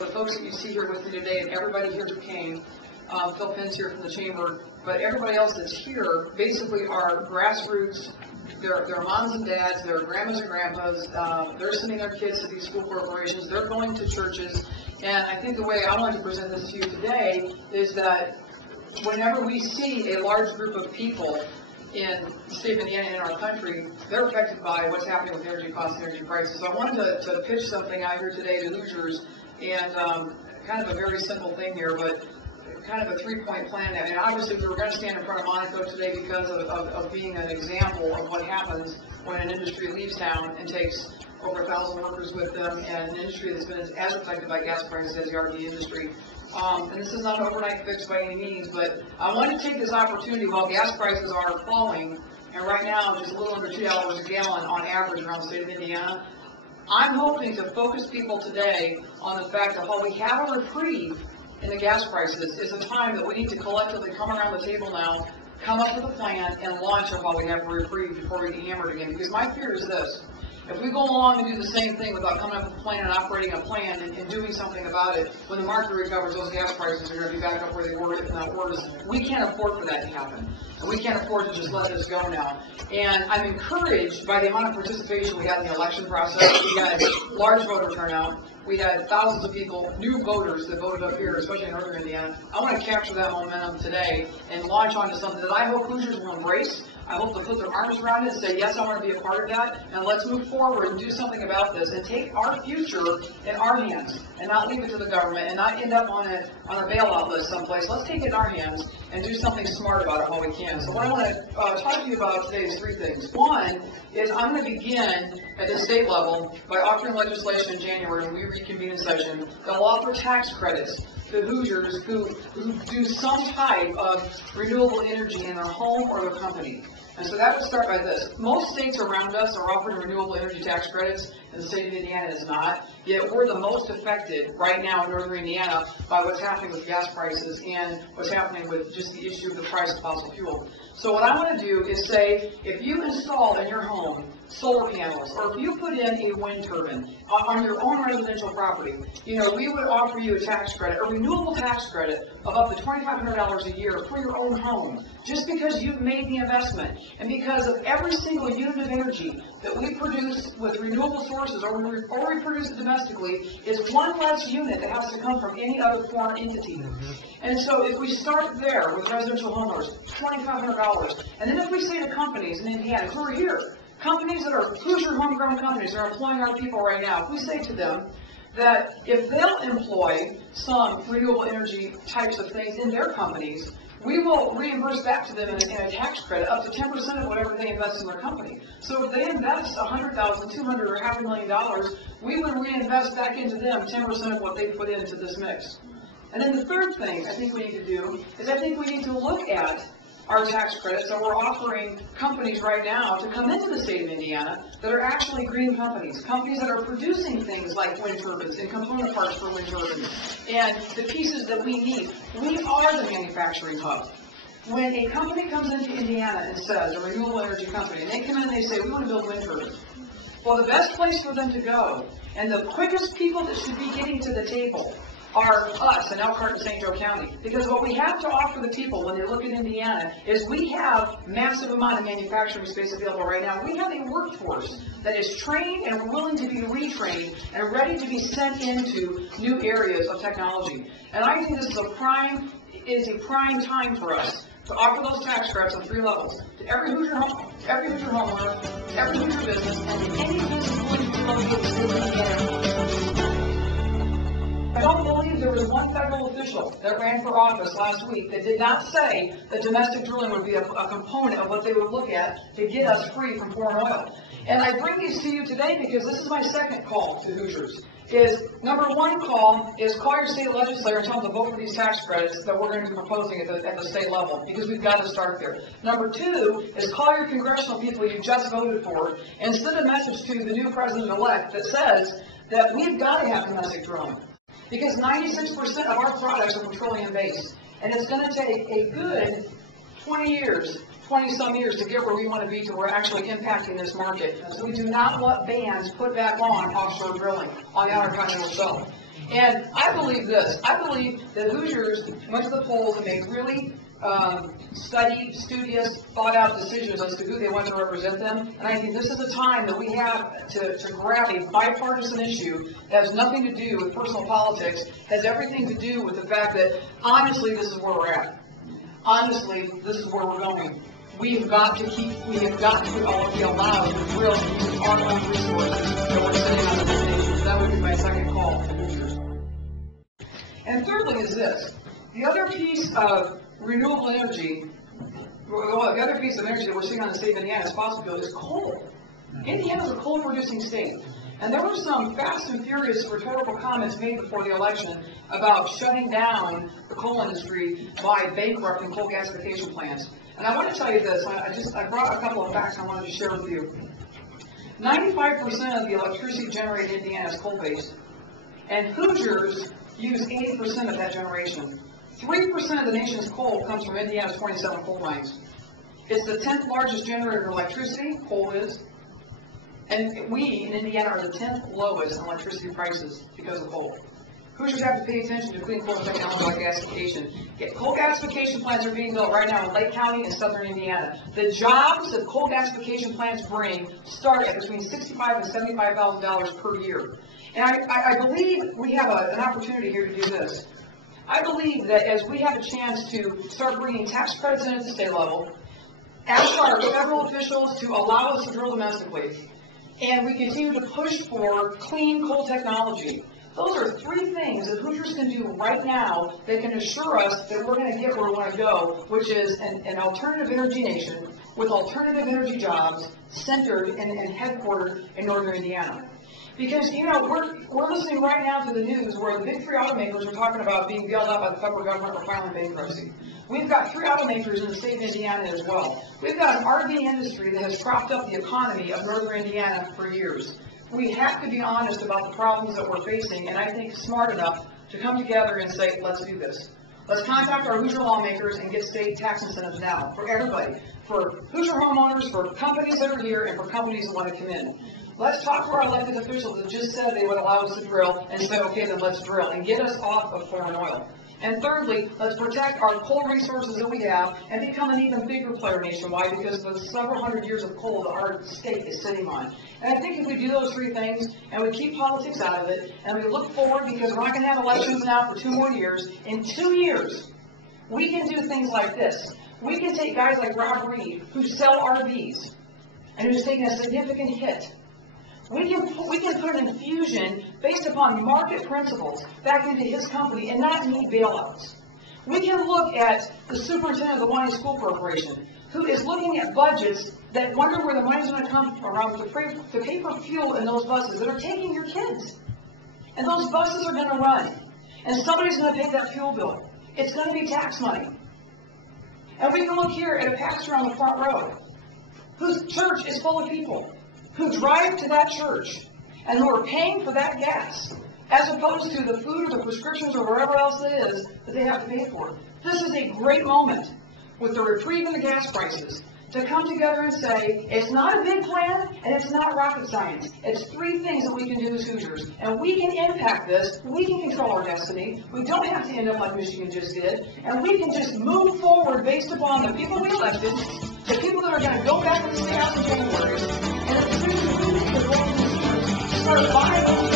The folks that you see here with me today, and everybody here who came, Phil Penn's here from the chamber, but everybody else that's here basically are grassroots. They're moms and dads, they're grandmas and grandpas, they're sending their kids to these school corporations, they're going to churches, and I think the way I want to present this to you today is that whenever we see a large group of people in the state of Indiana and in our country, they're affected by what's happening with energy costs and energy prices. So I wanted to pitch something out here today to Hoosiers, and kind of a very simple thing here, but kind of a three-point plan. I mean, obviously we were going to stand in front of Monaco today because of being an example of what happens when an industry leaves town and takes over 1,000 workers with them, and an industry that's been as affected by gas prices as the RV industry. And this is not an overnight fix by any means, but I want to take this opportunity while gas prices are falling, and right now just a little under $2 a gallon on average around the state of Indiana. I'm hoping to focus people today on the fact that while we have a reprieve in the gas prices, it's a time that we need to collectively come around the table now, come up with a plan, and launch it while we have a reprieve before we get hammered again. Because my fear is this: if we go along and do the same thing without coming up with a plan and operating a plan and doing something about it, when the market recovers, those gas prices are going to be back up where they were, if not worse. We can't afford for that to happen. And we can't afford to just let this go now. And I'm encouraged by the amount of participation we had in the election process. We had large voter turnout. We had thousands of people, new voters that voted up here, especially in northern Indiana. I want to capture that momentum today and launch onto something that I hope Hoosiers will embrace. I hope they'll put their arms around it and say, yes, I want to be a part of that, and let's move forward and do something about this and take our future in our hands and not leave it to the government and not end up on a bailout list someplace. Let's take it in our hands and do something smart about it while we can. So what I want to talk to you about today is three things. One is I'm going to begin at the state level by offering legislation in January when we reconvene in session that will offer tax credits to Hoosiers who do some type of renewable energy in their home or their company. And so that would start by this. Most states around us are offering renewable energy tax credits, and the state of Indiana is not. Yet we're the most affected right now in northern Indiana by what's happening with gas prices and what's happening with just the issue of the price of fossil fuel. So what I want to do is say, if you install in your home solar panels, or if you put in a wind turbine on your own residential property, we would offer you a tax credit, a renewable tax credit of up to $2,500 a year for your own home, just because you've made the investment, and because of every single unit of energy that we produce with renewable sources, or we produce it domestically, is one less unit that has to come from any other foreign entity. And so if we start there with residential homeowners, $2,500, and then if we say to companies in Indiana who are here, companies that are Hoosier homegrown companies that are employing our people right now, if we say to them that if they'll employ some renewable energy types of things in their companies, we will reimburse back to them in a tax credit up to 10% of whatever they invest in their company. So if they invest $100,000, $200,000, or $500,000, we would reinvest back into them 10% of what they put into this mix. And then the third thing I think we need to do is I think we need to look at our tax credits that we're offering companies right now to come into the state of Indiana that are actually green companies that are producing things like wind turbines and component parts for wind turbines and the pieces that we need. We are the manufacturing hub. When a company comes into Indiana and says, a renewable energy company, and they come in and they say, we want to build wind turbines, well, the best place for them to go and the quickest people that should be getting to the table are us in Elkhart and St. Joe County. Because what we have to offer the people when they look at Indiana is we have massive amount of manufacturing space available right now. We have a workforce that is trained and willing to be retrained and ready to be sent into new areas of technology. And I think this is a prime time for us to offer those tax credits on three levels: to every Hoosier homeowner, every Hoosier business, and to any business willing to be located in the state of Indiana. I don't believe there was one federal official that ran for office last week that did not say that domestic drilling would be a component of what they would look at to get us free from foreign oil. And I bring these to you today because this is my second call to Hoosiers. Number one call is call your state legislator and tell them to vote for these tax credits that we're going to be proposing at the state level, because we've got to start there. Number two is call your congressional people you just voted for and send a message to the new president-elect that says that we've got to have domestic drilling. Because 96% of our products are petroleum-based, and it's going to take a good 20-some years to get where we want to be to where we're actually impacting this market. And so we do not want bans put back on offshore drilling on the Outer Continental Shelf. And I believe this. I believe that Hoosiers went to the polls and made really studied, studious, thought-out decisions as to who they want to represent them. And I think this is a time that we have to grab a bipartisan issue that has nothing to do with personal politics, has everything to do with the fact that, honestly, this is where we're at. Honestly, this is where we're going. We have got to put all of the allows the drill to use our own resources that we're sitting on the nation. That would be my second call to Hoosiers. And thirdly is this. The other piece of renewable energy, well, the other piece of energy that we're seeing on the state of Indiana as fossil fuel is coal. Indiana is a coal-producing state. And there were some fast and furious rhetorical comments made before the election about shutting down the coal industry by bankrupting coal gasification plants. And I want to tell you this, I brought a couple of facts I wanted to share with you. 95% of the electricity generated in Indiana is coal-based, and Hoosiers use 80% of that generation. 3% of the nation's coal comes from Indiana's 27 coal mines. It's the 10th largest generator of electricity, coal is, and we in Indiana are the 10th lowest in electricity prices because of coal. Hoosiers have to pay attention to clean coal technology like gasification. Coal gasification plants are being built right now in Lake County and southern Indiana. The jobs that coal gasification plants bring start at between $65,000 and $75,000 per year. And I believe we have an opportunity here to do this. I believe that as we have a chance to start bringing tax credits in at the state level, ask our federal officials to allow us to drill domestically, and we continue to push for clean coal technology. Those are three things that Hoosiers can do right now that can assure us that we're going to get where we want to go, which is an alternative energy nation with alternative energy jobs centered and headquartered in northern Indiana. Because, you know, we're listening right now to the news where the big three automakers are talking about being bailed out by the federal government or filing bankruptcy. We've got three automakers in the state of Indiana as well. We've got an RV industry that has propped up the economy of northern Indiana for years. We have to be honest about the problems that we're facing, and I think smart enough to come together and say, let's do this. Let's contact our Hoosier lawmakers and get state tax incentives now for everybody, for Hoosier homeowners, for companies that are here, and for companies that want to come in. Let's talk to our elected officials that just said they would allow us to drill and say, okay, then let's drill and get us off of foreign oil. And thirdly, let's protect our coal resources that we have and become an even bigger player nationwide because of the several hundred years of coal that our state is sitting on. And I think if we do those three things and we keep politics out of it and we look forward, because we're not going to have elections now for 2 more years, in 2 years, we can do things like this. We can take guys like Rob Reed, who sell RVs and who's taking a significant hit. We can put an infusion based upon market principles back into his company and not need bailouts. We can look at the superintendent of the Wayne School Corporation, who is looking at budgets that wonder where the money's going to come from to pay for fuel in those buses that are taking your kids. And those buses are going to run. And somebody's going to pay that fuel bill. It's going to be tax money. And we can look here at a pastor on the front row, whose church is full of people who drive to that church and who are paying for that gas, as opposed to the food or the prescriptions or whatever else it is that they have to pay for. This is a great moment with the reprieve in the gas prices to come together and say, it's not a big plan and it's not rocket science. It's three things that we can do as Hoosiers. And we can impact this. We can control our destiny. We don't have to end up like Michigan just did. And we can just move forward based upon the people we elected, the people that are going to go back to the State House in January, and the decisions we make as well as Hoosiers start buying